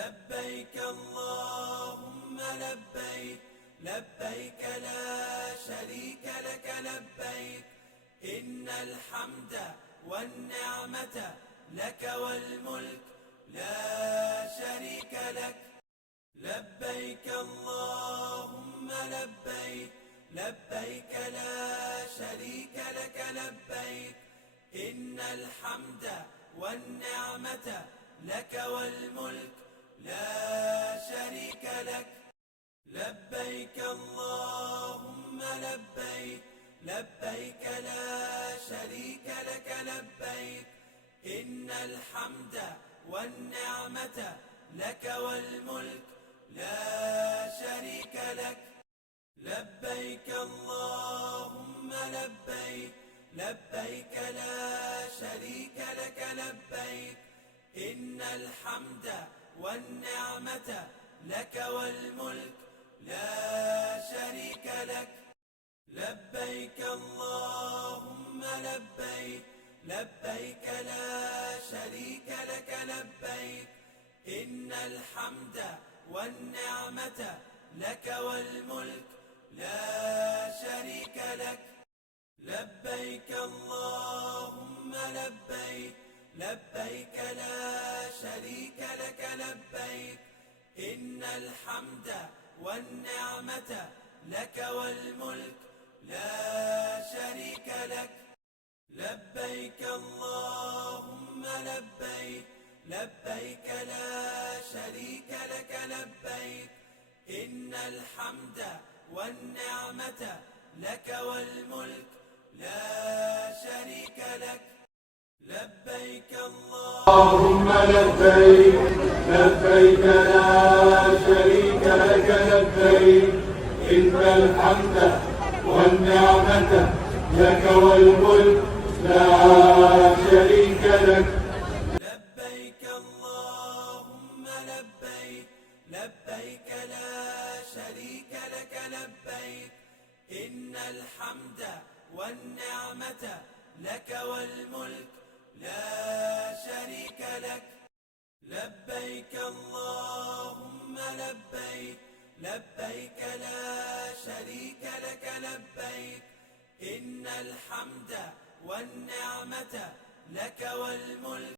لبيك اللهم لبيك لبيك لا شريك لك لبيك إن الحمد والنعمة لك والملك لا شريك لك. لبيك اللهم لبيك لبيك لا شريك لك لبيك إن الحمد والنعمة لك والملك لا شريك لك. لبيك اللهم لبيك لبيك لا شريك لك لبيك إن الحمد والنعمة لك والملك لا شريك لك. لبيك اللهم لبيك لبيك لا شريك لك لبيك إن الحمد والنعمة لك والملك لا شريك لك. لبيك اللهم لبيك لبيك لا شريك لك لبيك إن الحمد والنعمة لك والملك لا شريك لك. لبيك اللهم لبيك لبيك لا شريك لك لبيك إن الحمد والنعمة لك والملك لا شريك لك. لبيك اللهم لبيك لبيك لا شريك لك لبيك إن الحمد والنعمة لك والملك لا شريك لك. لبيك اللهم لبيك لبيك لا شريك لك لبيك إن الحمد والنعمة لك والملك لا شريك لك. لبيك اللهم لبيك لبيك لا شريك لك لبيك إن الحمد والنعمة لك والملك لا شريك لك. لبيك اللهم لبيك لبيك لا شريك لك لبيك إن الحمد والنعمة لك والملك